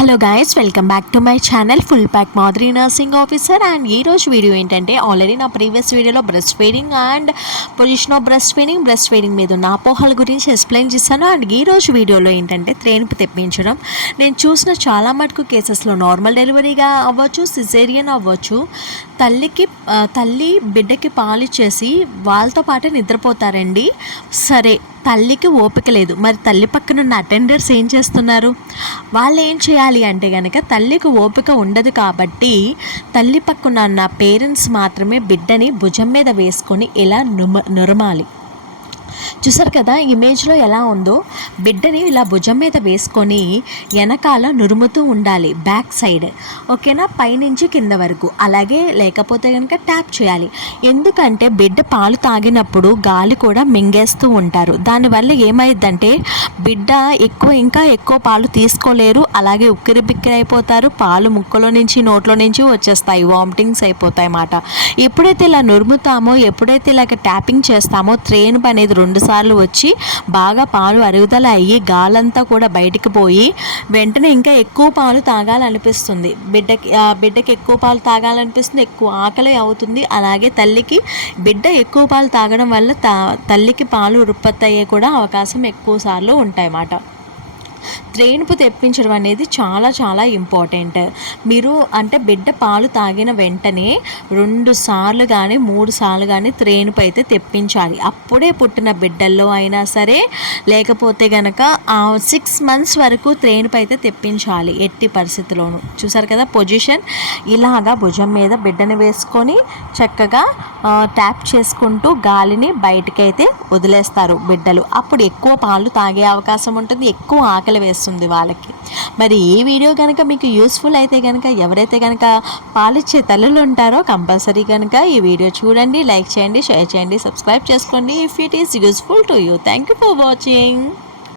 Hello guys, welcome back to my channel full pack Madhuri nursing officer. And ఈ రోజు video ఏంటంటే, already నా previous వీడియోలో breast feeding and position of breast feeding మీద ఉన్న అపోహల గురించి ఎక్స్ప్లెయిన్ చేశాను. అండ్ ఈ రోజు వీడియోలో ఏంటంటే త్రేన్పు తెప్పించడం. నేను చూసిన చాలా మటుకు కేసెస్లో నార్మల్ డెలివరీగా అవ్వచ్చు, సిజేరియన్ అవ్వచ్చు, తల్లి బిడ్డకి పాలు ఇచ్చేసి వాళ్ళతో పాటు నిద్రపోతారండి. సరే, తల్లికి ఓపిక లేదు, మరి తల్లి పక్కన ఉన్న అటెండర్స్ ఏం చేస్తున్నారు? వాళ్ళు ఏం చేయాలి అంటే కనుక, తల్లికి ఓపిక ఉండదు కాబట్టి తల్లి పక్కన ఉన్న పేరెంట్స్ మాత్రమే బిడ్డని భుజం మీద వేసుకొని ఇలా నురమాలి. చూసారు కదా ఇమేజ్లో ఎలా ఉందో? బిడ్డని ఇలా భుజం మీద వేసుకొని వెనకాల నురుముతూ ఉండాలి, బ్యాక్ సైడ్, ఓకేనా, పైనుంచి కింద వరకు. అలాగే లేకపోతే కనుక ట్యాప్ చేయాలి. ఎందుకంటే బిడ్డ పాలు తాగినప్పుడు గాలి కూడా మింగేస్తూ ఉంటారు. దానివల్ల ఏమైందంటే బిడ్డ ఇంకా ఎక్కువ పాలు తీసుకోలేరు, అలాగే ఉక్కిరి బిక్కిరి అయిపోతారు, పాలు ముక్కలో నుంచి నోట్లో నుంచి వచ్చేస్తాయి, వామిటింగ్స్ అయిపోతాయి అన్నమాట. ఎప్పుడైతే ఇలా నురుముతామో, ఎప్పుడైతే ఇలాగ ట్యాపింగ్ చేస్తామో, త్రేన్పు అనేది 2 సార్లు వచ్చి బాగా పాలు అరుగుదల అయ్యి గాలంతా కూడా బయటికి పోయి వెంటనే ఇంకా ఎక్కువ పాలు తాగాలనిపిస్తుంది. బిడ్డకి ఎక్కువ పాలు తాగాలనిపిస్తుంది, ఎక్కువ ఆకలి అవుతుంది. అలాగే బిడ్డ ఎక్కువ పాలు తాగడం వల్ల తల్లికి పాలు ఉత్పత్తి అయ్యే కూడా అవకాశం ఎక్కువ సార్లు ఉంటాయన్నమాట. త్రేన్పు తెప్పించడం అనేది చాలా చాలా ఇంపార్టెంట్. మీరు అంటే బిడ్డ పాలు తాగిన వెంటనే 2 సార్లు కానీ 3 సార్లు కానీ త్రేన్పు అయితే తెప్పించాలి. అప్పుడే పుట్టిన బిడ్డల్లో అయినా సరే, లేకపోతే కనుక 6 months వరకు త్రేన్పు అయితే తెప్పించాలి ఎట్టి పరిస్థితుల్లోనూ. చూసారు కదా పొజిషన్, ఇలాగా భుజం మీద బిడ్డని వేసుకొని చక్కగా ట్యాప్ చేసుకుంటూ గాలిని బయటకైతే వదిలేస్తారు బిడ్డలు. అప్పుడు ఎక్కువ పాలు తాగే అవకాశం ఉంటుంది, ఎక్కువ ఆకలి వేస్తుంది వాళ్ళకి. మరి ఈ వీడియో కనుక మీకు యూస్ఫుల్ అయితే కనుక, ఎవరైతే కనుక పాలిచ్చే తల్లులు ఉంటారో కంపల్సరీ కనుక ఈ వీడియో చూడండి, లైక్ చేయండి, షేర్ చేయండి, సబ్స్క్రైబ్ చేసుకోండి if it is useful to you. Thank you for watching.